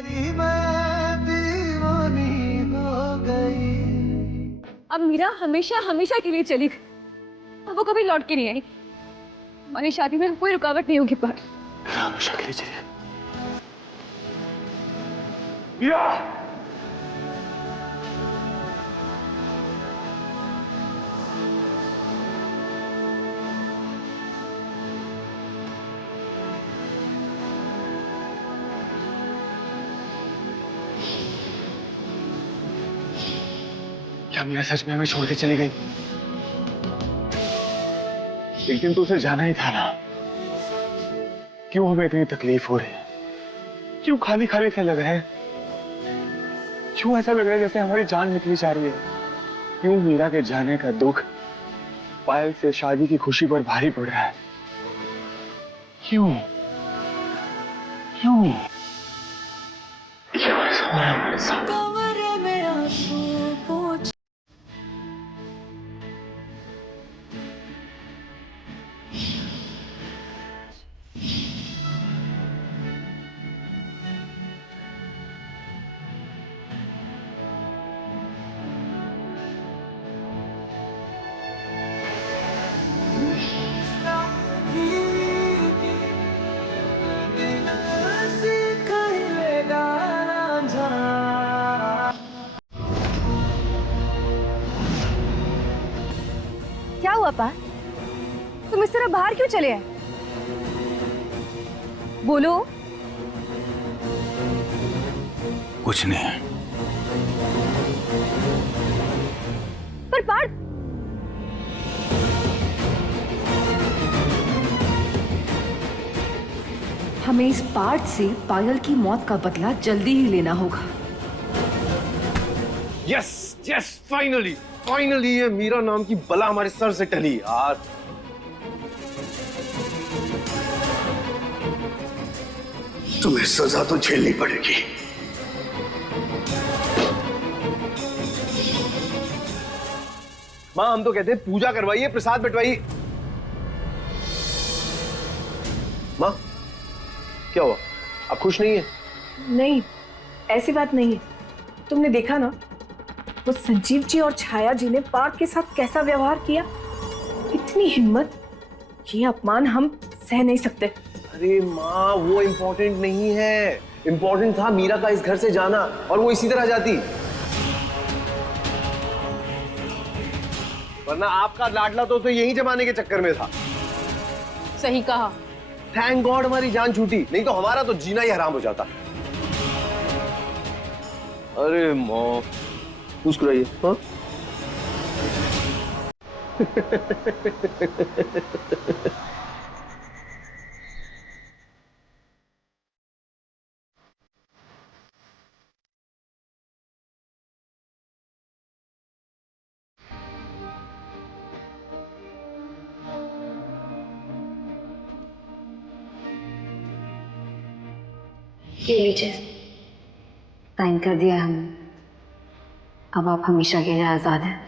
तेरी मैं दीवानी हो गई। अब मीरा हमेशा हमेशा के लिए चली गई, अब वो कभी लौट के नहीं आई। हमारी शादी में कोई रुकावट नहीं होगी पर हमेशा के लिए चली मीरा। क्या मीरा सच में हमें छोड़ के चली गई? एक दिन तो उसे जाना ही था ना। क्यों हमें इतनी तकलीफ हो रही है? क्यों खाली खाली से लग रहे हैं? क्यों ऐसा लग रहा है जैसे हमारी जान निकली जा रही है? क्यों मीरा के जाने का दुख पायल से शादी की खुशी पर भारी पड़ रहा है? क्यों क्यों क्यों ऐसा हो रहा है हमारे साथ? क्या हुआ पार? तुम इस तरह बाहर क्यों चले आए? बोलो। कुछ नहीं। पर पार, हमें इस पार्ट से पायल की मौत का बदला जल्दी ही लेना होगा। यस यस, फाइनली फाइनली ये मीरा नाम की बला हमारे सर से टली यार। तुम्हें सजा तो झेलनी पड़ेगी। माँ हम तो कहते हैं पूजा करवाइए, प्रसाद बंटवाइए। माँ क्या हुआ, आप खुश नहीं है? नहीं, ऐसी बात नहीं है। तुमने देखा ना वो संजीव जी और छाया जी ने पार्थ के साथ कैसा व्यवहार किया। इतनी हिम्मत, ये अपमान हम सह नहीं सकते। अरे माँ वो इम्पोर्टेंट नहीं है, इम्पोर्टेंट था मीरा का इस घर से जाना, और वो इसी तरह जाती। वरना आपका लाडला तो यही जमाने के चक्कर में था। सही कहा। थैंक गॉड हमारी जान छूटी, नहीं तो हमारा तो जीना ही हराम हो जाता। अरे माँ मुस्कुराइए। हाँ ये लीजिए, साइन कर दिया है हमने। अब आप हमेशा के लिए आजाद हैं।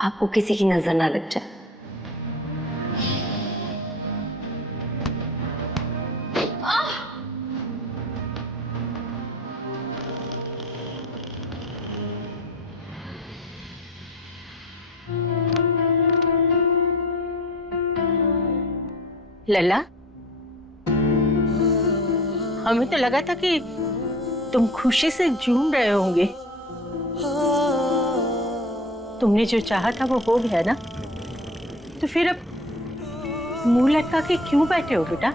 आपको किसी की नजर ना लग जाए। लला, हमें तो लगा था कि तुम खुशी से झूम रहे होंगे। तुमने जो चाहा था वो हो गया ना, तो फिर अब मुंह लटका के क्यों बैठे हो बेटा?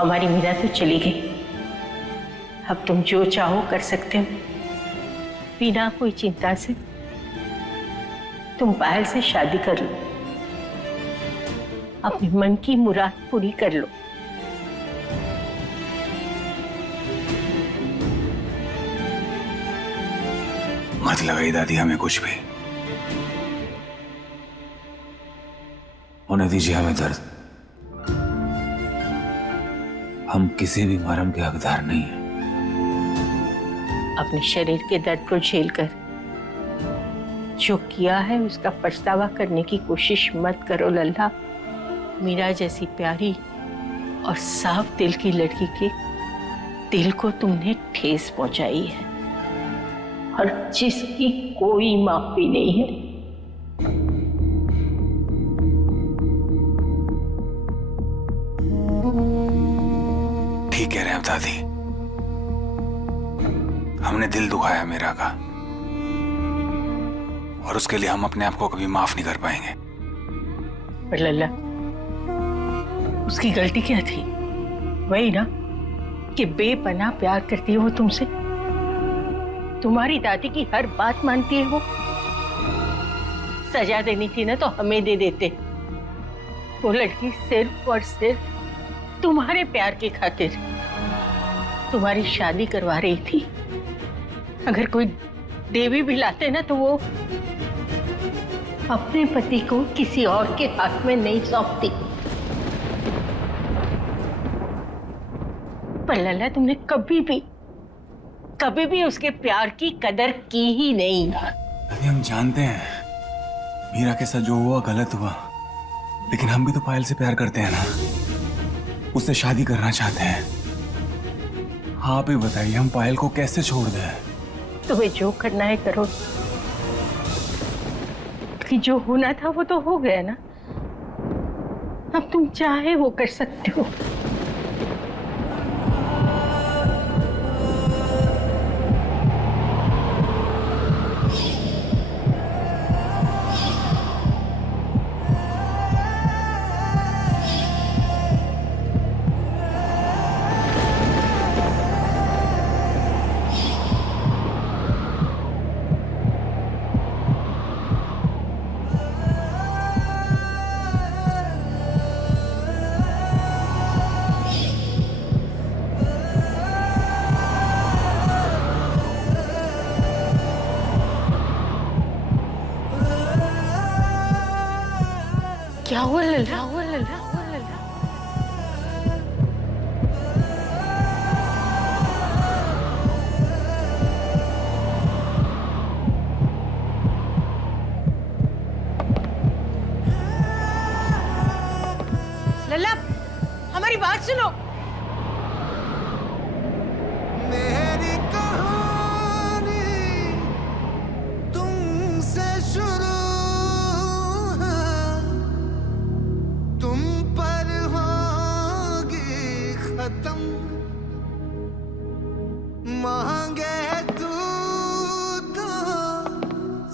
हमारी मीरा तो चली गई, अब तुम जो चाहो कर सकते हो बिना कोई चिंता से। तुम पायल से शादी कर लो, अपने मन की मुराद पूरी कर लो। मत लगाई दादी हमें कुछ भी, होने दीजिए हमें दर्द। हम किसी भी मरहम के हकदार नहीं हैं। अपने शरीर के दर्द को झेलकर जो किया है उसका पछतावा करने की कोशिश मत करो लल्ला। मीरा जैसी प्यारी और साफ दिल की लड़की के दिल को तुमने ठेस पहुंचाई है और जिसकी कोई माफी नहीं है। ठीक कह रहे हैं दादी, हमने दिल दुखाया मीरा का, और उसके लिए हम अपने आप को कभी माफ नहीं कर पाएंगे। पर लल्ला, उसकी गलती क्या थी? वही ना कि बेपनाह प्यार करती है वो तुमसे, तुम्हारी दादी की हर बात मानती है वो। सजा देनी थी ना तो हमें दे देते। वो लड़की सिर्फ और सिर्फ तुम्हारे प्यार की खातिर तुम्हारी शादी करवा रही थी। अगर कोई देवी भी लाते ना तो वो अपने पति को किसी और के हाथ में नहीं सौंपती। पर लल्ला, तुमने कभी भी उसके प्यार की कदर की ही नहीं। दादी हम जानते हैं मीरा के साथ जो हुआ गलत हुआ, लेकिन हम भी तो पायल से प्यार करते हैं ना, उससे शादी करना चाहते हैं। आप ही बताइए हम पायल को कैसे छोड़ दें? तुम्हें जो करना है करो, कि जो होना था वो तो हो गया ना। अब तुम चाहे वो कर सकते हो। क्या हुआ लल्ला? लल्ला, हमारी बात सुनो। मेरी कहानी तुमसे शुरू है, तुम पर होगी खत्म। मांगे तू तो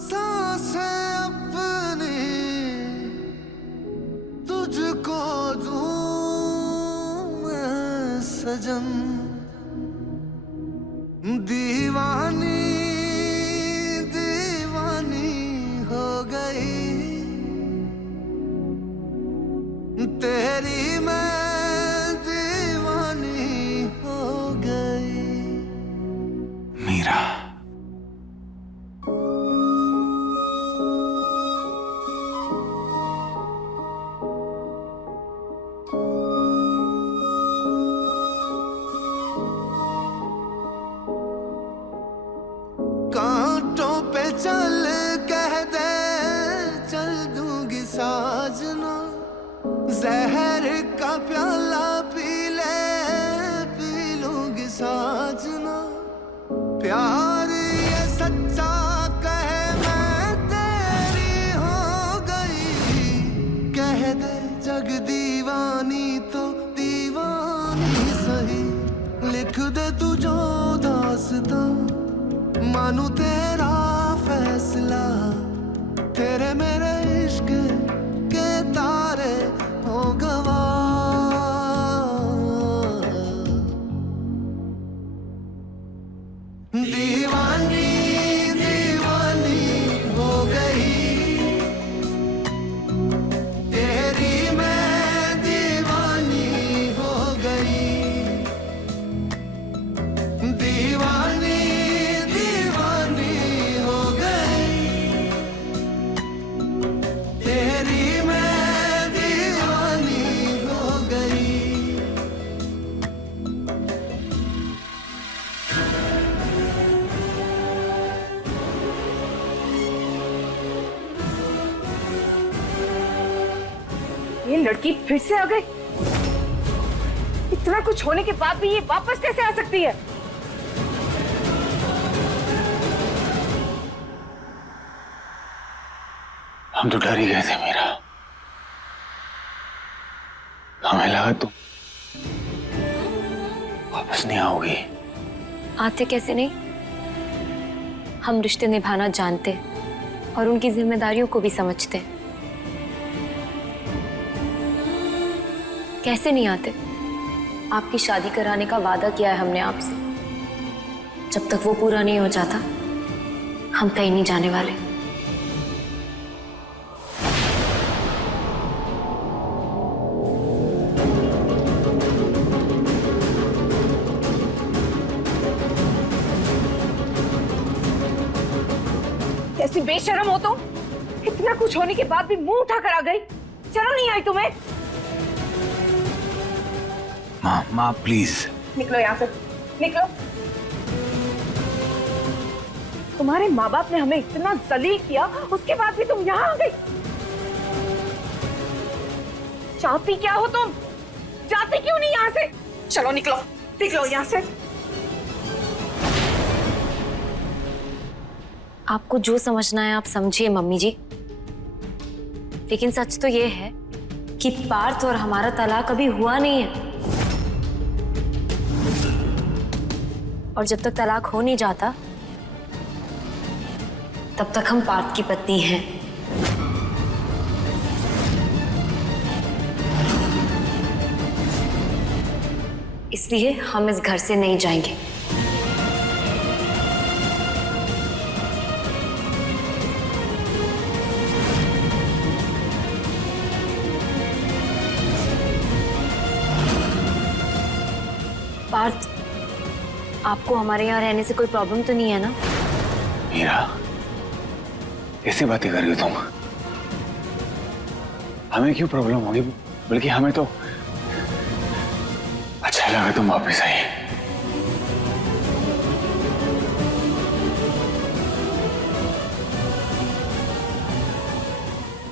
सांसें अपनी, तुझको दूं मैं सजन। दीवानी दीवानी हो गई तेरी, मैं दीवानी हो गई। मीरा, कांटों पे चल कह दे, चल दूंगी साजना। जहर का प्याला पी ले, पी लूंगी साजना। प्यार ये सच्चा कहे मैं तेरी हो गई। कह दे जग दीवानी तो दीवानी सही। लिख दे तू जो दास्तां, मानू तेरा फैसला। तेरे मेरे इश्क के तारे हो गवा। दीवानी दीवानी हो गई ये लड़की फिर से आ गई। इतना कुछ होने के बाद भी ये वापस कैसे आ सकती है? हम तो डर ही गए थे मीरा। हमें लगा तुम वापस नहीं आओगी। आते कैसे नहीं? हम रिश्ते निभाना जानते और उनकी जिम्मेदारियों को भी समझते। कैसे नहीं आते? आपकी शादी कराने का वादा किया है हमने आपसे। जब तक वो पूरा नहीं हो जाता हम कहीं नहीं जाने वाले। कैसी बेशर्म हो तुम? इतना कुछ होने के बाद भी मुंह उठाकर आ गई। शर्म नहीं आई तुम्हें? माँ प्लीज निकलो यहाँ से, निकलो। तुम्हारे माँ बाप ने हमें इतना जलील किया, उसके बाद भी तुम यहाँ आ गई। चाहती क्या हो तुम? जाती क्यों नहीं यहाँ से? चलो निकलो, निकलो यहाँ से। आपको जो समझना है आप समझिए मम्मी जी, लेकिन सच तो ये है कि पार्थ और हमारा तलाक कभी हुआ नहीं है। और जब तक तलाक हो नहीं जाता तब तक हम पार्थ की पत्नी हैं। इसलिए हम इस घर से नहीं जाएंगे। पार्थ, आपको हमारे यहाँ रहने से कोई प्रॉब्लम तो नहीं है ना? मीरा, कैसी बातें कर रही हो तुम? हमें क्यों प्रॉब्लम होगी? बल्कि हमें तो अच्छा लगा तुम वापस आई।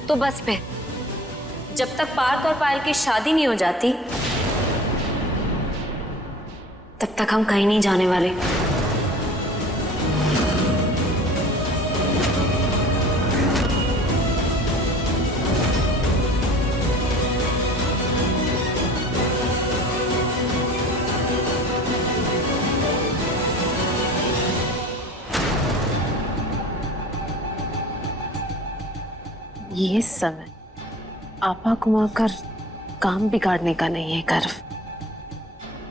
तो बस फिर जब तक पार्थ और पायल की शादी नहीं हो जाती तब तक हम कहीं नहीं जाने वाले। ये समय आपा घुमाकर काम बिगाड़ने का नहीं है कर्व,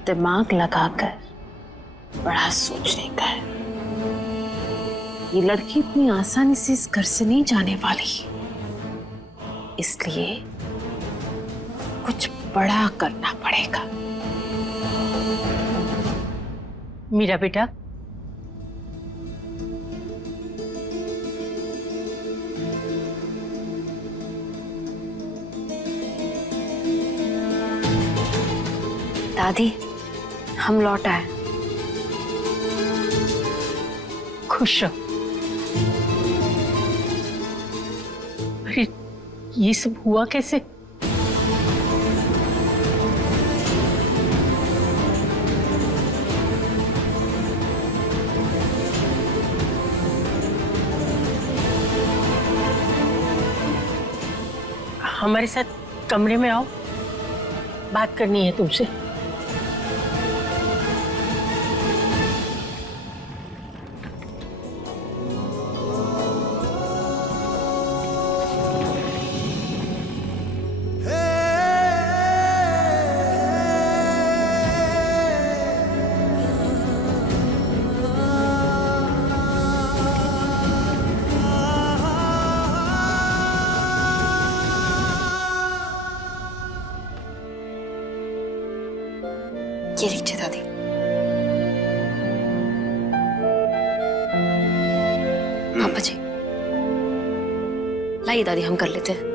दिमाग लगाकर बड़ा सोचने का है। ये लड़की इतनी आसानी से इस घर से नहीं जाने वाली, इसलिए कुछ बड़ा करना पड़ेगा। मीरा बेटा, दादी हम लौट आए। खुश रहो। अरे ये सब हुआ कैसे? हमारे साथ कमरे में आओ, बात करनी है तुमसे। ये लीजिए दादी। पापा जी लाइए दादी, हम कर लेते हैं।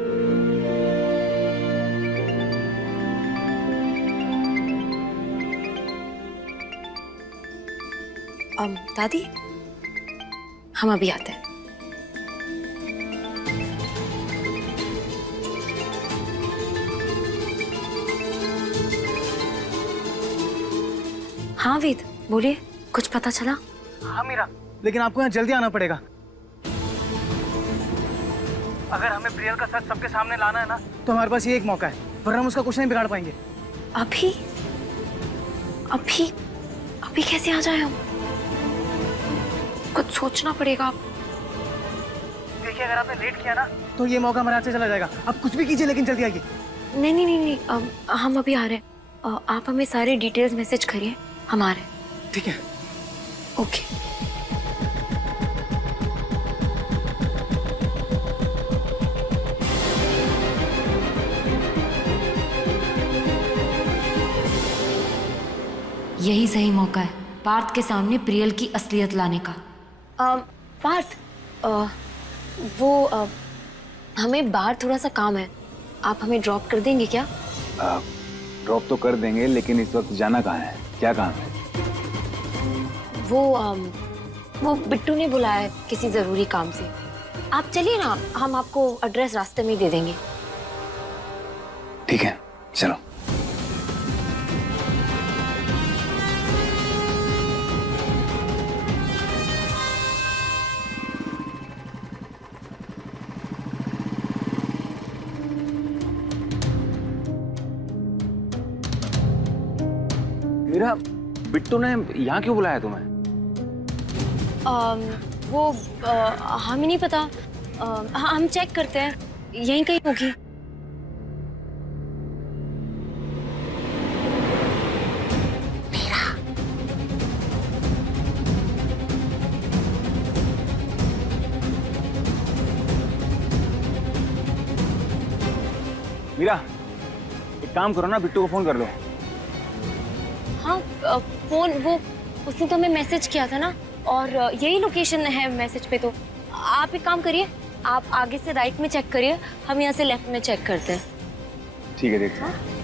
दादी हम अभी आते हैं। हाँ वेद, बोलिए, कुछ पता चला? हाँ मीरा, लेकिन आपको यहाँ जल्दी आना पड़ेगा। अगर हमें प्रियल का सच सबके सामने लाना है ना, तो हमारे पास ये एक मौका है, वरना हम उसका कुछ नहीं बिगाड़ पाएंगे। अभी अभी अभी कैसे आ जाए हम? कुछ सोचना पड़ेगा। देखिए, अगर आपने लेट किया ना, तो ये मौका हमारे हाथ से चला जाएगा। आप कुछ भी कीजिए, लेकिन जल्दी आइए। नहीं नहीं नहीं नहीं, हम अभी आ रहे हैं। आप हमें सारे डिटेल्स मैसेज करिए, हम आ रहे हैं। ठीक है। ओके। यही सही मौका है पार्थ के सामने प्रियल की असलियत लाने का। पार्थ, हमें बाहर थोड़ा सा काम है, आप हमें ड्रॉप कर देंगे क्या? ड्रॉप तो कर देंगे, लेकिन इस वक्त जाना कहाँ है, क्या काम है? वो बिट्टू ने बुलाया है किसी जरूरी काम से। आप चलिए ना, हम आपको एड्रेस रास्ते में ही दे देंगे। ठीक है, चलो। मीरा, बिट्टू ने यहाँ क्यों बुलाया तुम्हें? हमें नहीं पता। हम चेक करते हैं, यहीं कहीं होगी। मीरा, एक काम करो ना, बिट्टू को फोन कर दो। हाँ, फोन उसने तो हमें मैसेज किया था ना, और यही लोकेशन है मैसेज पे। तो आप एक काम करिए, आप आगे से राइट में चेक करिए, हम यहाँ से लेफ्ट में चेक करते हैं। ठीक है, देखिए।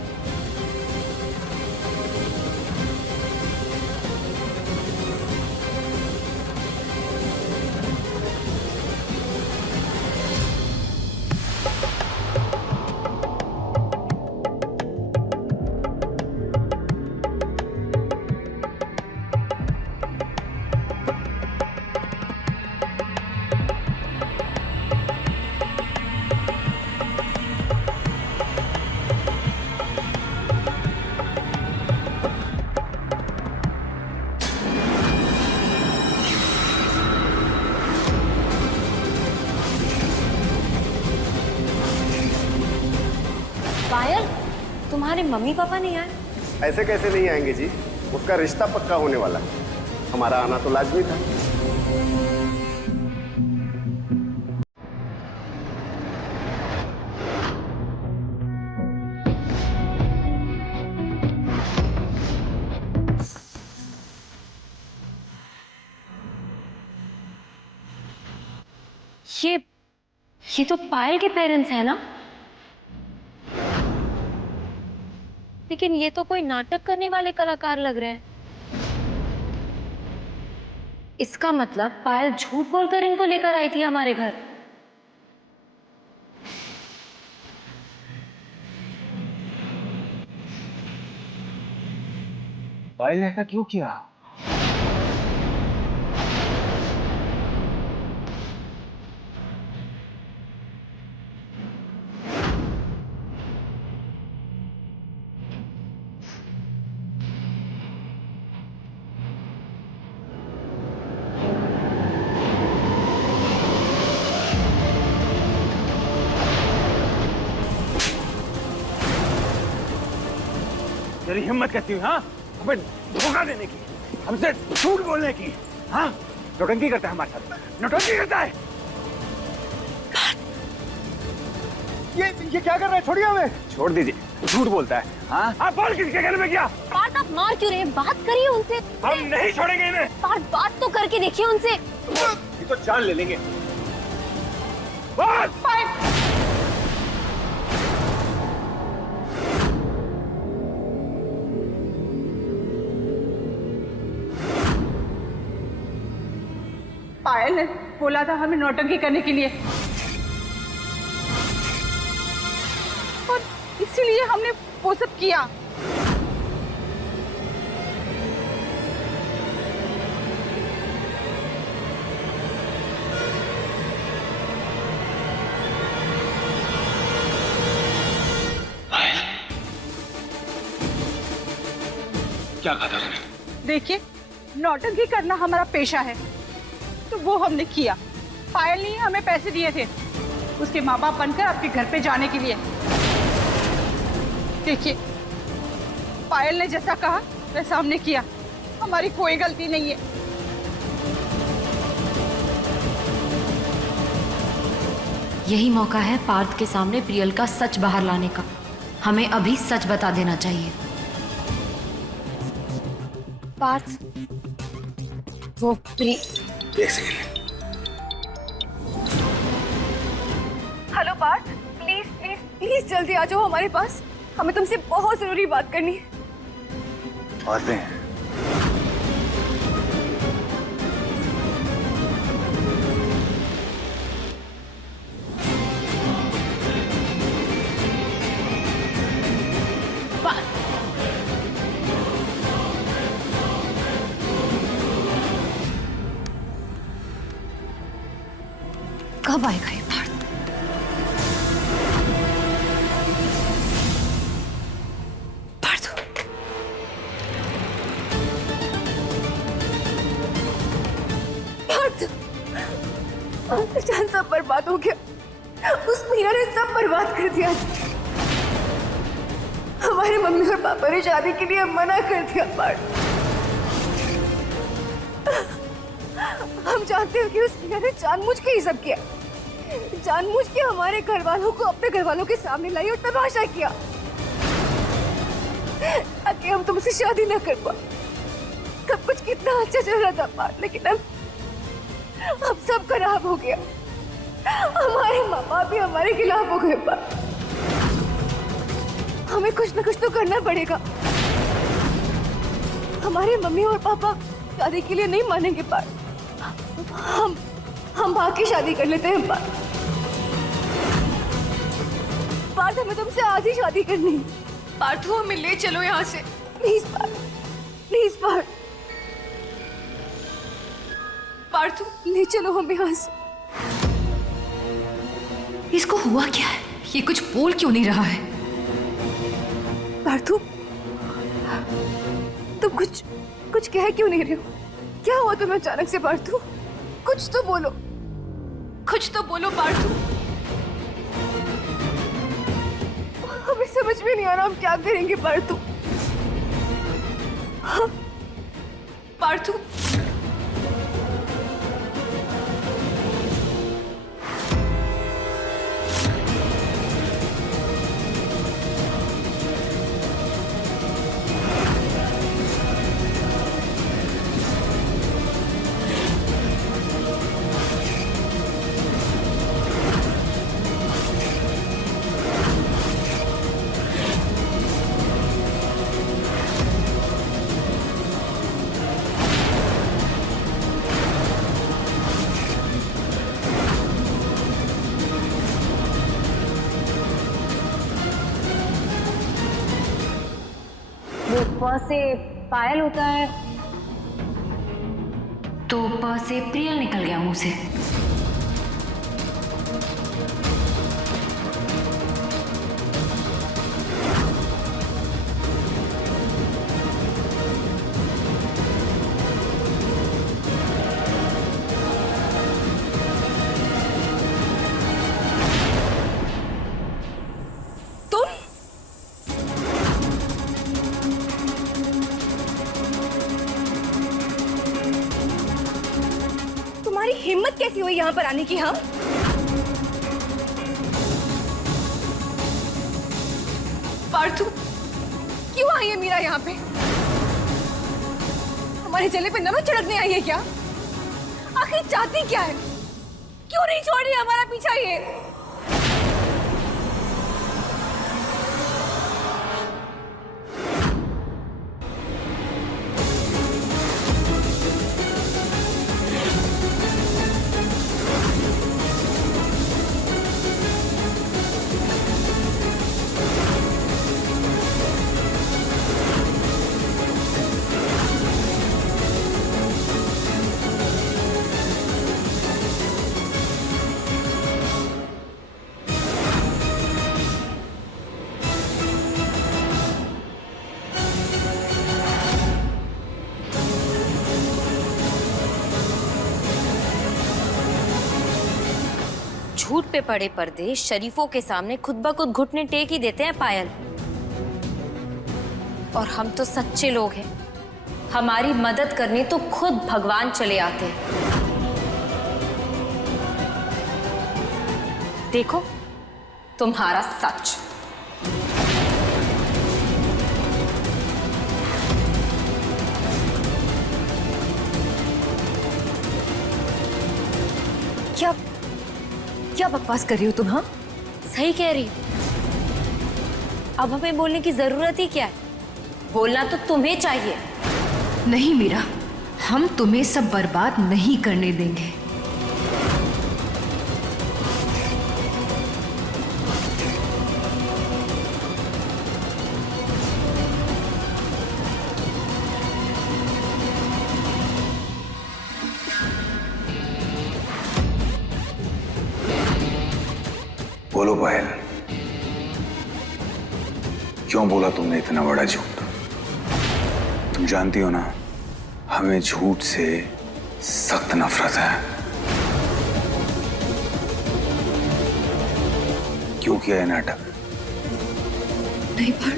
पायल, तुम्हारे मम्मी पापा नहीं आए? ऐसे कैसे नहीं आएंगे जी, उसका रिश्ता पक्का होने वाला है, हमारा आना तो लाजमी था। ये तो पायल के पेरेंट्स हैं ना? लेकिन ये तो कोई नाटक करने वाले कलाकार लग रहे हैं। इसका मतलब पायल झूठ बोलकर इनको लेकर आई थी हमारे घर। पायल ने ऐसा क्यों किया? तेरी हिम्मत कैसी हुई? हाँ, हमें धोखा देने की, हमसे झूठ बोलने की। हाँ, नौटंकी करता है हमारे साथ, नौटंकी करता है। ये क्या कर रहा है? छोड़िए हमें। छोड़ दीजिए, झूठ बोलता है। हाँ, आप बोल किसके घर में क्या? पार्थ, आप मार क्यों रहे हैं? बात करिए उनसे। हम नहीं छोड़ेंगे इन्हें। पार्थ, बात तो करके देखिए उनसे। ये तो जान ले लेंगे। बात। पायल ने बोला था हमें नौटंकी करने के लिए, और इसीलिए हमने वो सब किया। क्या कहा था उसने? देखिए, नौटंकी करना हमारा पेशा है, तो वो हमने किया। पायल ने हमें पैसे दिए थे उसके माँ बाप बनकर आपके घर पे जाने के लिए। देखिए, पायल ने जैसा कहा वैसा हमने किया, हमारी कोई गलती नहीं है। यही मौका है पार्थ के सामने प्रियल का सच बाहर लाने का। हमें अभी सच बता देना चाहिए। पार्थ, वो एक second. Hello Parth, please please please जल्दी आ जाओ हमारे पास, हमें तुमसे बहुत जरूरी बात करनी है। आते हैं। कब आएगा ये पार्थ? पार्थ, जान सब बर्बाद हो गया, उस मीरा ने सब बर्बाद कर दिया। हमारे मम्मी और पापा ने शादी के लिए मना कर दिया पार्थ। हम जानते हैं कि उस मीरा ने जानबूझ के ही सब किया, जानबूझ के हमारे घर वालों को अपने घर वालों के सामने लाई और तमाशा किया ताकि हम तुमसे शादी न कर पाए। सब कुछ कितना अच्छा चल रहा था पार्थ, लेकिन अब सब खराब हो गया। हमारे माँ बाप भी हमारे खिलाफ हो गए पार्थ। हमें कुछ न कुछ तो करना पड़ेगा। हमारे मम्मी और पापा शादी के लिए नहीं मानेंगे पार्थ। हम भाग की शादी कर लेते हैं पार्थ। पार्थ, हमें तुमसे आज ही शादी करनी है। पार्थ, हमें ले चलो यहाँ से प्लीज पार्थ, प्लीज पार्थ। पार्थ, ले चलो हमें यहाँ से। इसको हुआ क्या है? ये कुछ बोल क्यों नहीं रहा है? पार्थू, तुम कुछ कह क्यों नहीं रहे हो? क्या हुआ तुम्हें अचानक से पार्थू? कुछ तो बोलो, कुछ तो बोलो पार्थू। हमें समझ में नहीं आ रहा हम क्या करेंगे पार्थू। हाँ, पार्थू, प से पायल होता है तो प से प्रियल निकल गया मुंह से। तुम्हारी हिम्मत कैसी हुई यहाँ पर आने की? हम पार्थू, क्यों आई है मीरा यहाँ पे? हमारे जले पे नमक छिड़कने आई है क्या? आखिर चाहती क्या है? क्यों नहीं छोड़ रही हमारा पीछा ये? झूठ पे पड़े पर्दे शरीफों के सामने खुद ब खुद घुटने टेक ही देते हैं पायल। और हम तो सच्चे लोग हैं, हमारी मदद करने तो खुद भगवान चले आते हैं। देखो तुम्हारा सच। क्या बकवास कर रही हो तुम? हाँ, सही कह रही हो। अब हमें बोलने की जरूरत ही क्या है? बोलना तो तुम्हें चाहिए। नहीं मीरा, हम तुम्हें सब बर्बाद नहीं करने देंगे। बोलो पायल, क्यों बोला तुमने इतना बड़ा झूठ? तुम जानती हो ना, हमें झूठ से सख्त नफरत है। क्यों किया है नाटक? नहीं पर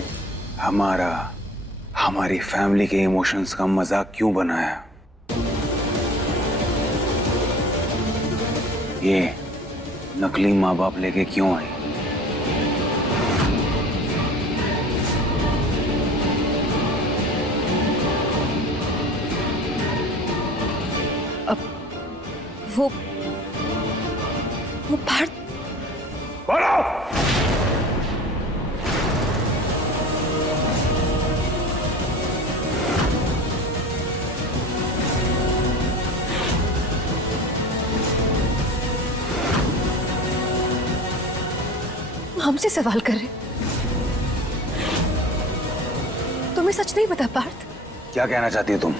हमारी फैमिली के इमोशंस का मजाक क्यों बनाया? ये नकली माँ बाप लेके क्यों आई? अब वो पार्थ। बोलो! हमसे सवाल कर रहे? तुम्हें सच नहीं पता पार्थ? क्या कहना चाहती हो तुम?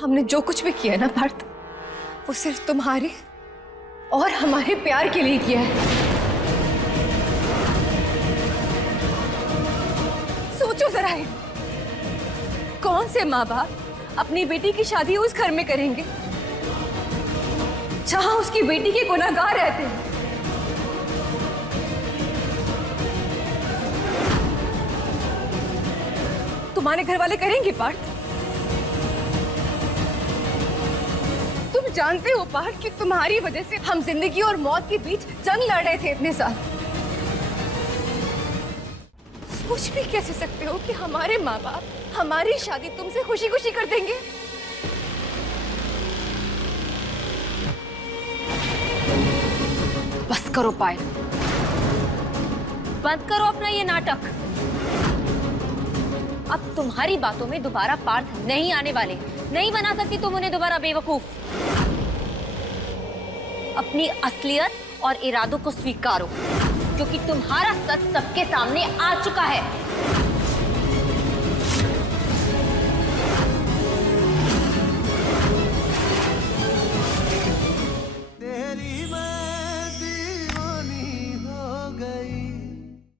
हमने जो कुछ भी किया ना पार्थ, वो सिर्फ तुम्हारे और हमारे प्यार के लिए किया है। सोचो जरा, कौन से माँ बाप अपनी बेटी की शादी उस घर में करेंगे जहां उसकी बेटी के गुनहगार रहते हैं? तुम्हारे घर वाले करेंगे पार्थ? तुम जानते हो पार्थ कि तुम्हारी वजह से हम जिंदगी और मौत के बीच जंग लड़ रहे थे इतने साल। सोच भी कैसे सकते हो कि हमारे माँ बाप हमारी शादी तुमसे खुशी खुशी कर देंगे? बस करो पायल, बंद करो अपना ये नाटक। अब तुम्हारी बातों में दोबारा पार्थ नहीं आने वाले। नहीं बना सकती तुम उन्हें दोबारा बेवकूफ। अपनी असलियत और इरादों को स्वीकारो, क्योंकि तुम्हारा सच सबके सामने आ चुका है।